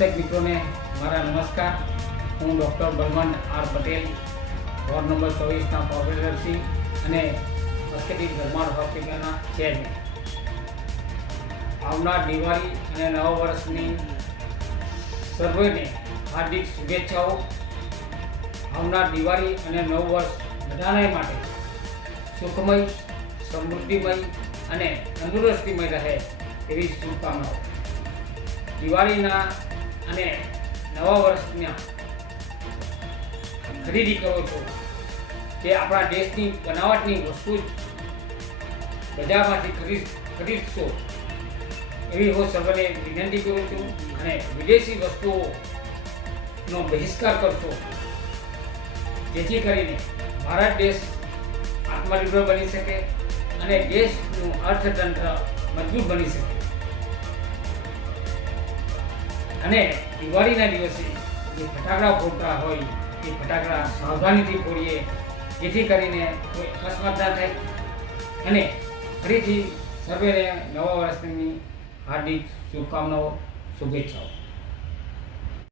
દર્શક મિત્રોને મારા નમસ્કાર. હું doctor Balwant R Patel, ward number 24ના કોર્પોરેટર અને મસ્કેટી ધર્માડ હોસ્પિટલના ચેરમેન. આવનાર દિવાળી અને નવા વર્ષની સર્વેને હાર્દિક શુભેચ્છાઓ. આવનાર દિવાળી અને નવું વર્ષ બધાને માટે સુખમય, સમૃદ્ધિમય અને તંદુરસ્તીમય રહે એવી શુભકામનાઓ. દિવાળીના અને નવા વર્ષના ખરીદી કરો છો તે આપણા દેશની બનાવટની વસ્તુ જ બજારમાંથી ખરીદશો એવી હું સર્વને વિનંતી કરું છું. અને વિદેશી વસ્તુઓનો બહિષ્કાર કરશો જેથી કરીને ભારત દેશ આત્મનિર્ભર બની શકે અને દેશનું અર્થતંત્ર મજબૂત બની શકે. અને દિવાળીના દિવસે જે ફટાકડા ફોડતા હોય એ ફટાકડા સાવધાનીથી ફોડીએ જેથી કરીને કોઈ અકસ્માત ના થાય. અને ફરીથી સર્વેને નવા વર્ષની હાર્દિક શુભકામનાઓ, શુભેચ્છાઓ.